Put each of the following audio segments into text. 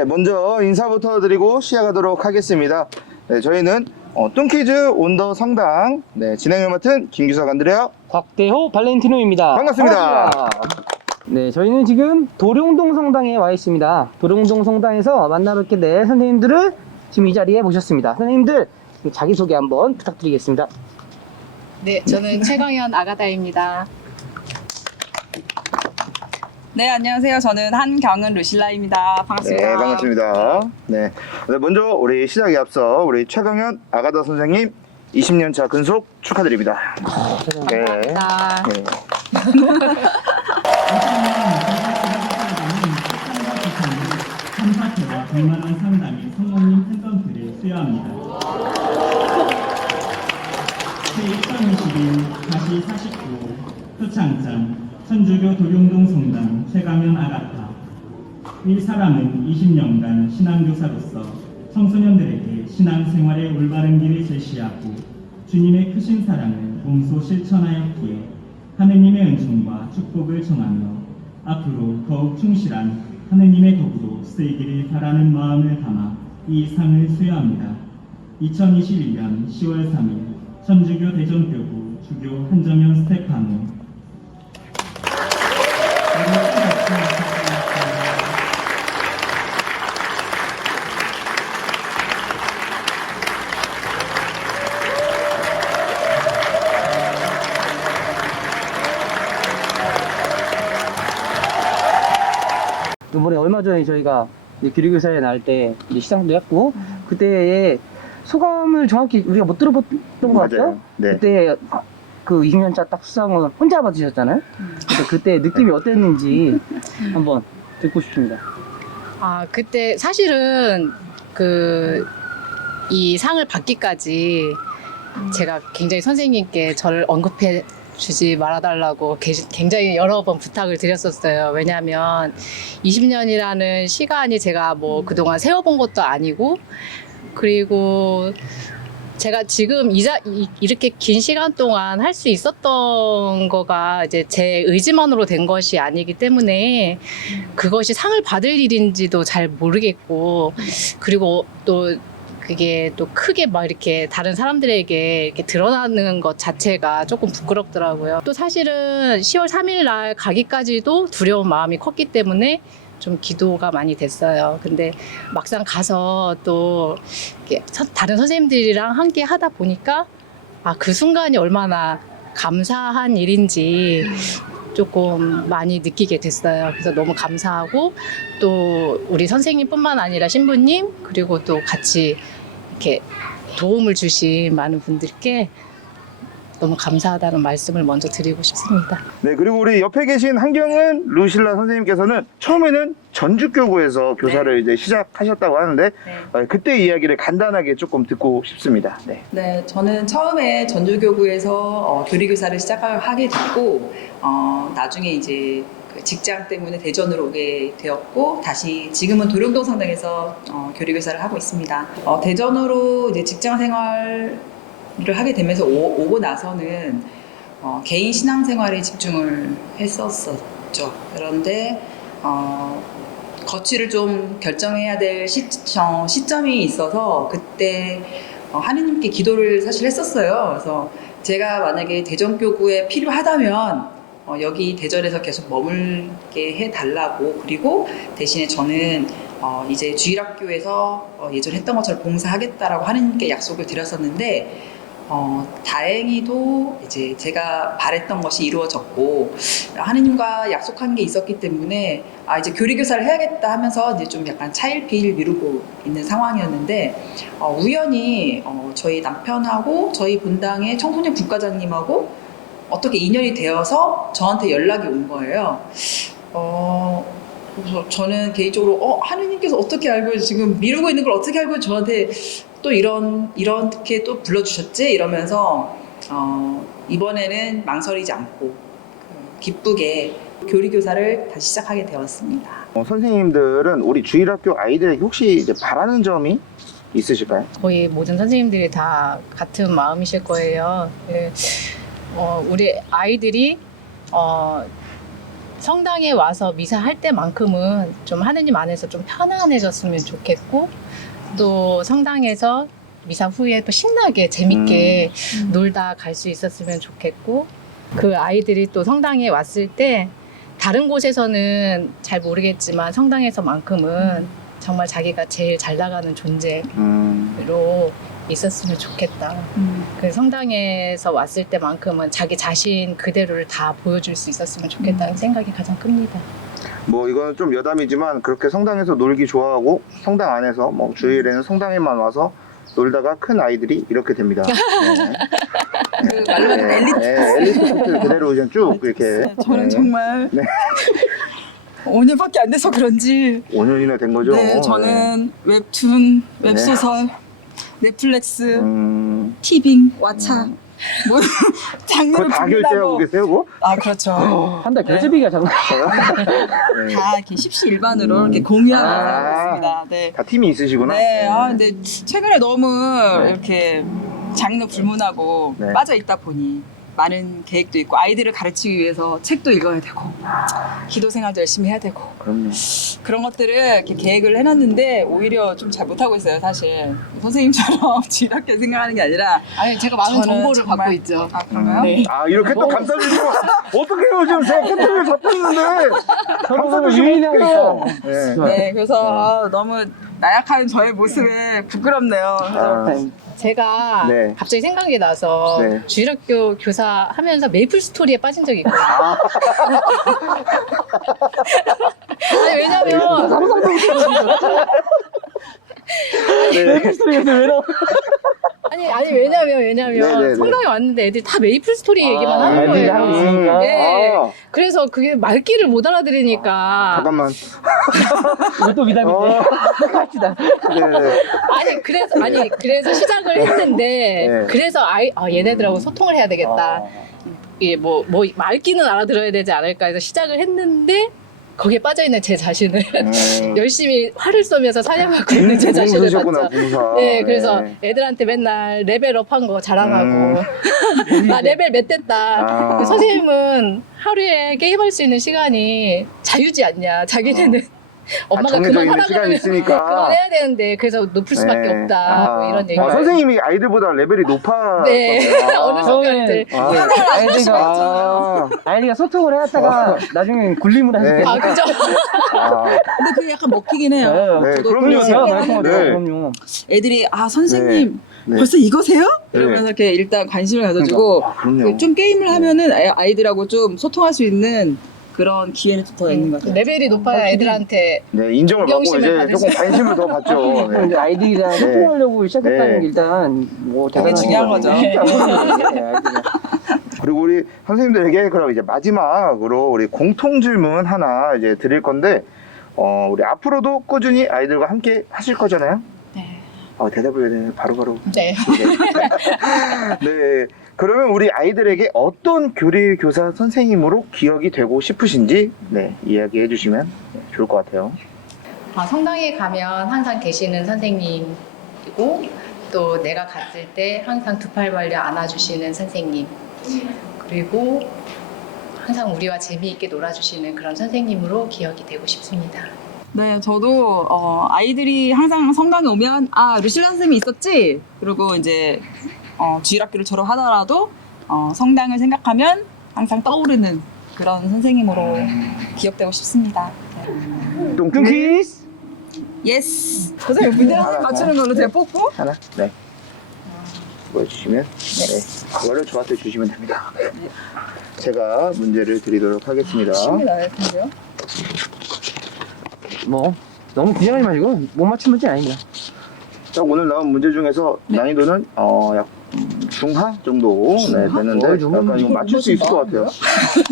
네, 먼저 인사부터 드리고 시작하도록 하겠습니다. 네, 저희는 어, 뚱키즈 온더 성당 네, 진행을 맡은 김규석 안드레아 곽대호 발렌티노입니다. 반갑습니다. 반갑습니다. 네, 저희는 지금 도룡동 성당에 와 있습니다. 도룡동 성당에서 만나 뵙게 될 선생님들을 지금 이 자리에 모셨습니다. 선생님들 자기소개 한번 부탁드리겠습니다. 네, 저는 최광현 아가다입니다. 네, 안녕하세요. 저는 한경은 루실라입니다. 네, 반갑습니다. 반갑습니다. 네. 네, 먼저 우리 시작에 앞서 우리 최강현 아가다 선생님 20년 차 근속 축하드립니다. 네. 감사합니다. 네. 참사태와 100만원 상당의 성모님 팬덤들을 수여합니다. 제2021 다시 49 표창장 천주교 도룡동 성당 최강현 아가타 이 사람은 20년간 신앙교사로서 청소년들에게 신앙생활의 올바른 길을 제시하고 주님의 크신 사랑을 몸소 실천하였기에 하느님의 은총과 축복을 청하며 앞으로 더욱 충실한 하느님의 도구로 쓰이기를 바라는 마음을 담아 이 상을 수여합니다. 2021년 10월 3일 천주교 대전교구 주교 한정현 스테파노 이번에 얼마 전에 저희가 이제 교류교사에 나올 때 이제 시상도 했고 그때의 소감을 정확히 우리가 못 들어봤던 것 같죠? 네. 그때 그 20년차 딱 수상을 혼자 받으셨잖아요. 그래서 그때 느낌이 어땠는지 한번 듣고 싶습니다. 아, 그때 사실은 그 이 상을 받기까지 제가 굉장히 선생님께 저를 언급해 주지 말아달라고 게- 굉장히 여러 번 부탁을 드렸었어요. 왜냐하면 20년이라는 시간이 제가 뭐 그동안 세워본 것도 아니고 그리고 제가 지금 이자, 이, 이렇게 긴 시간 동안 할 수 있었던 거가 이제 제 의지만으로 된 것이 아니기 때문에 그것이 상을 받을 일인지도 잘 모르겠고 그리고 또 그게 또 크게 막 이렇게 다른 사람들에게 이렇게 드러나는 것 자체가 조금 부끄럽더라고요. 또 사실은 10월 3일 날 가기까지도 두려운 마음이 컸기 때문에 좀 기도가 많이 됐어요. 근데 막상 가서 또 다른 선생님들이랑 함께 하다 보니까 아, 그 순간이 얼마나 감사한 일인지 조금 많이 느끼게 됐어요. 그래서 너무 감사하고 또 우리 선생님뿐만 아니라 신부님 그리고 또 같이 이렇게 도움을 주신 많은 분들께 너무 감사하다는 말씀을 먼저 드리고 싶습니다. 네, 그리고 우리 옆에 계신 한경은 루실라 선생님께서는 처음에는 전주교구에서 교사를 이제 시작하셨다고 하는데 어, 그때 이야기를 간단하게 조금 듣고 싶습니다. 네. 네, 저는 처음에 전주교구에서 어, 교리교사를 시작하게 됐고, 어, 나중에 이제 그 직장 때문에 대전으로 오게 되었고, 다시 지금은 도룡동 성당에서 어, 교리교사를 하고 있습니다. 어, 대전으로 이제 직장 생활을 하게 되면서 오, 고 나서는 어, 개인 신앙생활에 집중을 했었었죠. 그런데 어, 거취를 좀 결정해야 될 시, 어, 시점이 있어서 그때 어, 하느님께 기도를 사실 했었어요. 그래서 제가 만약에 대전교구에 필요하다면 어, 여기 대전에서 계속 머물게 해달라고. 그리고 대신에 저는 어, 이제 주일학교에서 어, 예전 했던 것처럼 봉사하겠다라고 하느님께 약속을 드렸었는데 어, 다행히도 이제 제가 바랬던 것이 이루어졌고 하느님과 약속한 게 있었기 때문에 아 이제 교리 교사를 해야겠다 하면서 이제 좀 약간 차일피일 미루고 있는 상황이었는데 어, 우연히 어, 저희 남편하고 저희 본당의 청소년 국가장님하고 어떻게 인연이 되어서 저한테 연락이 온 거예요. 어, 그래서 저는 개인적으로 어 하느님께서 어떻게 알고 지금 미루고 있는 걸 어떻게 알고 저한테 또 이런 이렇게 또 불러주셨지 이러면서 어, 이번에는 망설이지 않고 그 기쁘게 교리 교사를 다시 시작하게 되었습니다. 어, 선생님들은 우리 주일학교 아이들에게 혹시 이제 바라는 점이 있으실까요? 거의 모든 선생님들이 다 같은 마음이실 거예요. 네. 어, 우리 아이들이 어, 성당에 와서 미사 할 때만큼은 좀 하느님 안에서 좀 편안해졌으면 좋겠고 또 성당에서 미사 후에 또 신나게 재밌게 놀다 갈 수 있었으면 좋겠고 그 아이들이 또 성당에 왔을 때 다른 곳에서는 잘 모르겠지만 성당에서만큼은 정말 자기가 제일 잘 나가는 존재로 음, 있었으면 좋겠다. 음. 그 성당에서 왔을 때만큼은 자기 자신 그대로를 다 보여줄 수 있었으면 좋겠다는 생각이 가장 큽니다. 뭐 이거는 좀 여담이지만 그렇게 성당에서 놀기 좋아하고 성당 안에서 뭐 주일에는 성당에만 와서 놀다가 큰 아이들이 이렇게 됩니다. 네. 그 말로 하는 엘리트. 네, 엘리트 그대로 그냥 쭉 이렇게. 저는 네. 정말 네. 5년밖에 안 돼서 그런지 5년이나 된 거죠. 네, 저는 웹툰, 네. 웹소설, 넷플릭스, 음, 티빙, 왓챠 음. 뭐 장르를 다 결제하고 계세요, 그거? 아 그렇죠. 한달 결제비가 장난. 네. 다 이렇게 십시 일반으로 이렇게 공유하고 아. 있습니다. 네. 다 팀이 있으시구나. 네, 아 근데 최근에 너무 이렇게 장르 불문하고 네. 빠져 있다 보니 많은 계획도 있고 아이들을 가르치기 위해서 책도 읽어야 되고 기도 생활도 열심히 해야 되고 그럼요. 그런 것들을 이렇게 계획을 해놨는데 오히려 좀 잘 못하고 있어요 사실 선생님처럼 지략게 생각하는 게 아니라 아니 제가 많은 저는 정보를 정말- 받고 있죠. 아 그런가요? 네. 아, 이렇게 또 감싸주시면 어떡해요, 지금 제가 컨트롤 잡고 있는데. 서로 감싸주시면 유인하고 어떡해요. 있다. 네. 네, 그래서 아, 너무 나약한 저의 모습에 부끄럽네요. 그래서 아, 제가 네. 갑자기 생각이 나서 네. 주일학교 교사 하면서 메이플 스토리에 빠진 적이 있거든요. 아니 왜냐면 네. 스토리에서 왜 나와? 아니 아니 왜냐면 왜냐면 네, 네, 네. 성당에 왔는데 애들이 다 메이플 스토리 얘기만 아, 하는 애들이 거예요. 하고 있으니까. 네. 아, 그래서 그게 말귀를 못 알아들으니까 잠깐만. 이것도 미담인데. 어. 갑시다. 네, 네. 아니 그래서 아니 그래서 시작을 했는데 네. 그래서 아이 아 얘네들하고 소통을 해야 되겠다. 이게 뭐, 뭐, 말귀는 알아들어야 되지 않을까 해서 시작을 했는데, 거기에 빠져있는 제 자신을 음. 열심히 활을 쏘면서 사냥하고 있는 제 자신을 봤죠. 공사. 네, 그래서 애들한테 맨날 레벨업 한 거 자랑하고, 나 레벨 몇 됐다. 음. 아. 그 선생님은 하루에 게임할 수 있는 시간이 자유지 않냐. 자기네는 엄마가 아, 정해져 있는 그만하라고 시간이 하면 있으니까. 그만해야 되는데, 그래서 높을 수밖에 네. 없다. 아. 뭐 이런 얘기. 아, 선생님이 아이들보다 레벨이 높아. 네. 어느 순간들. 아, 아이들과 아, 아이들과 소통을 해왔다가 나중에 굴림을 하실 네. 때. 아, 그죠? 아, 근데 그게 약간 먹히긴 해요. 네, 저도 그럼요. 그럼요. 제가 말씀하죠. 네. 그럼요. 애들이 아 선생님 네. 벌써 이거세요? 네. 이러면서 이렇게 일단 관심을 가져주고 아, 그럼요. 좀 게임을 하면은 아이- 아이들하고 좀 소통할 수 있는 그런 기회는 좀더 있는 것 같아요. 레벨이 높아야 애들한테 네, 인정을 받고 이제 받을 조금 수 관심을 더 받죠. 네. 이제 아이들이랑 소통하려고 시작했다는 네. 게 일단 뭐 대단한 중요한 거죠. 네. 그리고 우리 선생님들에게 그럼 이제 마지막으로 우리 공통 질문 하나 이제 드릴 건데, 어, 우리 앞으로도 꾸준히 아이들과 함께 하실 거잖아요? 네. 어, 대답을 바로바로. 네. 네. 그러면 우리 아이들에게 어떤 교리 교사 선생님으로 기억이 되고 싶으신지 네, 이야기해 주시면 좋을 것 같아요. 아, 성당에 가면 항상 계시는 선생님이고 또 내가 갔을 때 항상 두 팔 벌려 안아주시는 선생님 그리고 항상 우리와 재미있게 놀아주시는 그런 선생님으로 기억이 되고 싶습니다. 네, 저도 어, 아이들이 항상 성당에 오면 아 루실라 선생님이 있었지. 그리고 이제 어, 주일학교를 졸업하더라도 어, 성당을 생각하면 항상 떠오르는 그런 선생님으로 기억되고 싶습니다. 똥 퀴즈. 예스. 선생님 문제 하나 맞추는 걸로 제가 뽑고 하나, 네. 보여주시면, 네. 그거를 저한테 주시면 됩니다. 제가 문제를 드리도록 하겠습니다. 쉽게 나을 텐데요. 뭐 너무 긴장하지 마시고 못 맞춘 문제 아닙니다. 딱 오늘 나온 문제 중에서 난이도는 어, 약 중하 정도 네, 되는데 어, 이 정도면 약간 이거 맞출 수 있을 것 같아요.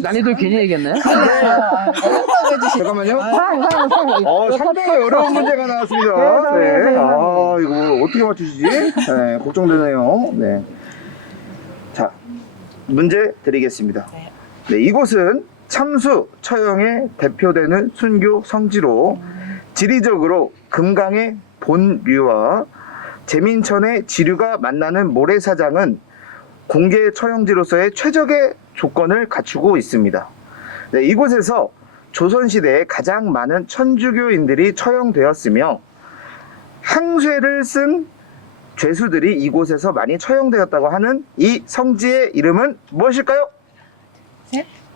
난이도 괜히 얘기했나요? 잠깐만요. 상, 상, 상. 어, 상당히 어려운 문제가 나왔습니다. 네. 아, 이거 어떻게 맞추시지? 네, 걱정되네요. 네. 자, 문제 드리겠습니다. 네. 네, 이곳은 참수, 처형에 대표되는 순교 성지로 지리적으로 금강의 본류와 재민천의 지류가 만나는 모래사장은 공개 처형지로서의 최적의 조건을 갖추고 있습니다. 네, 이곳에서 조선시대에 가장 많은 천주교인들이 처형되었으며 항쇠를 쓴 죄수들이 이곳에서 많이 처형되었다고 하는 이 성지의 이름은 무엇일까요?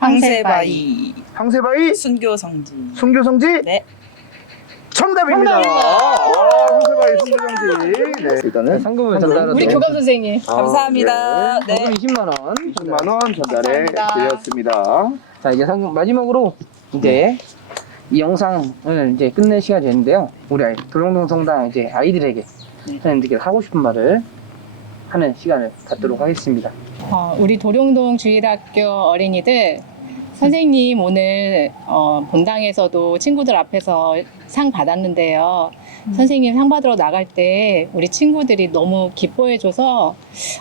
황새바위 황새바위 순교 성지. 순교 성지 네. 정답입니다. 정답입니다. 아, 순교 성지. 네, 일단은 상금을 전달하도록 우리 교감 선생님. 아, 감사합니다. 네. 상금 네. 20만 원 10만 원 전달해 감사합니다. 드렸습니다. 자 이제 상금 마지막으로 이제 이 영상을 이제 끝낼 시간이 됐는데요. 우리 아이 도룡동 성당 이제 아이들에게 선생님들께 하고 싶은 말을 하는 시간을 갖도록 하겠습니다. 어, 우리 도룡동 주일학교 어린이들 선생님 오늘 어, 본당에서도 친구들 앞에서 상 받았는데요. 선생님 상 받으러 나갈 때 우리 친구들이 너무 기뻐해줘서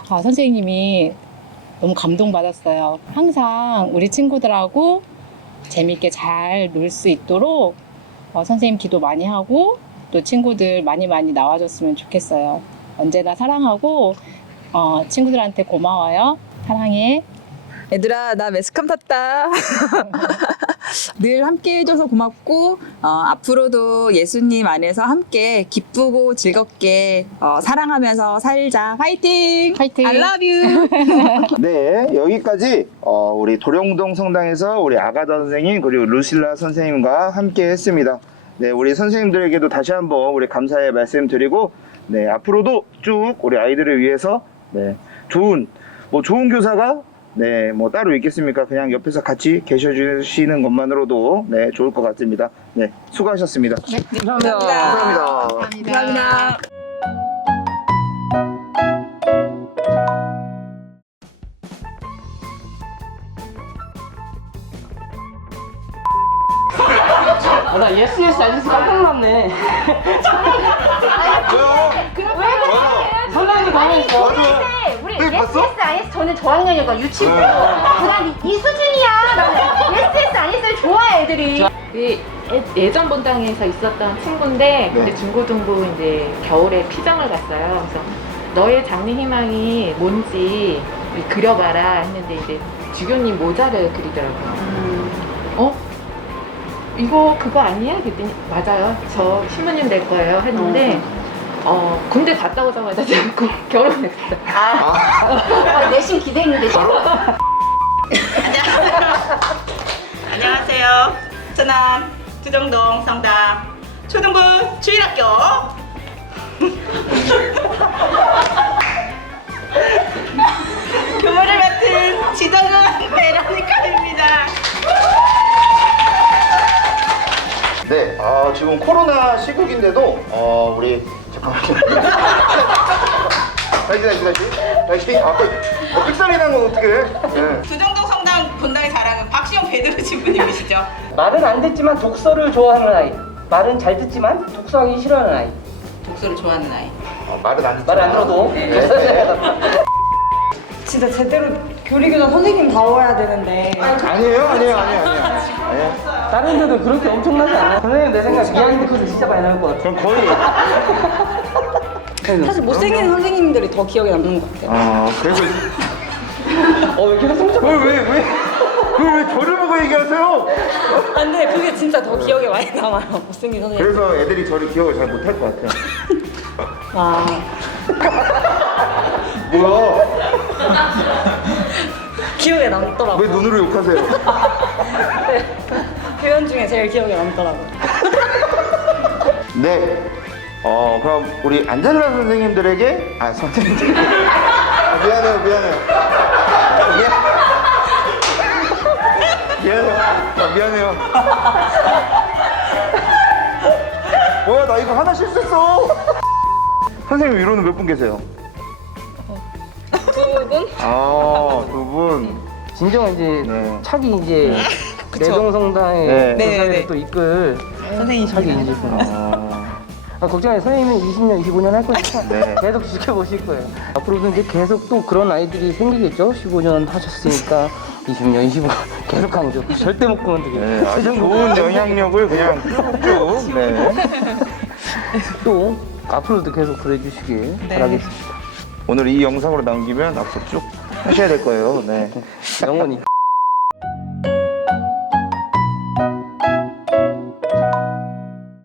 아, 선생님이 너무 감동받았어요. 항상 우리 친구들하고 재밌게 잘 놀 수 있도록 어, 선생님 기도 많이 하고 또 친구들 많이 많이 나와줬으면 좋겠어요. 언제나 사랑하고 어, 친구들한테 고마워요. 사랑해. 얘들아 나 매스컴 탔다. 늘 함께 해줘서 고맙고 어, 앞으로도 예수님 안에서 함께 기쁘고 즐겁게 어, 사랑하면서 살자. 화이팅! 화이팅! I love you! 네, 여기까지 어, 우리 도룡동 성당에서 우리 아가다 선생님 그리고 루실라 선생님과 함께 했습니다. 네, 우리 선생님들에게도 다시 한번 우리 감사의 말씀 드리고 네, 앞으로도 쭉 우리 아이들을 위해서 네, 좋은 뭐 좋은 교사가 네, 뭐 따로 있겠습니까? 그냥 옆에서 같이 계셔 주시는 것만으로도 네, 좋을 것 같습니다. 네, 수고하셨습니다. 감사합니다. 감사합니다. 감사합니다. 아, 나 예스 예스 아저씨 깜짝 놀랐네. 우리 예스 예스 안 했어 저는 저학년이고 유치부 그다음 이, 이 수준이야 나는 예스 안 했어요 좋아해 애들이 그 예- 예전 본당에서 있었던 친구인데 그때 중고등부 이제 겨울에 피정을 갔어요. 그래서 너의 장래 희망이 뭔지 그려봐라 했는데 이제 주교님 모자를 그리더라고요. 어? 이거 그거 아니야? 그랬더니 맞아요. 저 신부님 될 거예요. 했는데 어 군대 갔다 오자마자 그 결혼했어요. 아, 내심 기대했는데 안녕하세요. 저는 두정동 성당 초등부 주일학교 교무를 맡은 지정은 베로니카입니다. 네, 아, 지금 코로나 시국인데도 어, 우리. 다시 다시 다시 다시 아, 어, 삑사리 난건 어떻게? 네. 두정동 성당 본당의 자랑은 박시영 베드로 신부님이시죠? 말은 안 듣지만 독서를 좋아하는 아이. 말은 잘 듣지만 독서하기 싫어하는 아이. 독서를 좋아하는 아이. 어, 말은 안말안 들어도 네. 독서를 진짜 제대로 교리교사 선생님 다워야 되는데 아니에요, 아니에요, 아니에요, 아니에요. 아니에요. 다른 데도 그렇게 엄청나지 않아. 선생님 내 생각 이야기 듣고도 진짜 많이 나올 것 같아. 그럼 거의 사실 못생긴 선생님들이 더 기억에 남는 것 같아요. 아 그래서 어왜 이렇게 성적 왜 왜 왜? 그걸 왜 저를 보고 얘기하세요? 아, 근데 그게 진짜 더 기억에 많이 남아요. 못생긴 선생님. 그래서 애들이 저를 기억을 잘 못할 것 같아요. 아, 뭐야? 기억에 남더라고요. 왜 눈으로 욕하세요? 네. 표현 중에 제일 기억에 남더라고요. 네. 어 그럼 우리 안젤라 선생님들에게 아 선생님들 아, 미안해요 미안해요 미안 미안해요 아, 미안해요 뭐야 나 이거 하나 실수했어 선생님 위로는 몇 분 계세요? 두 분? 아 두 분. 진정한 이제 네. 차기 이제 내동성당의 네. 네, 교사를 네. 또 이끌 선생님 차기 이제구나. 아, 아, 걱정해 선생님은 20년, 25년 할 거니까 네. 계속 지켜보실 거예요. 앞으로도 이제 계속 또 그런 아이들이 생기겠죠. 15년 하셨으니까 20년, 25년 계속 강조. 절대 못 그만두게. 네, 아주 좋은 영향력을 그냥 쭉쭉. 네. 또 앞으로도 계속 그래주시길 바라겠습니다. 오늘 이 영상으로 남기면 앞으로 쭉 하셔야 될 거예요. 네. 영원히.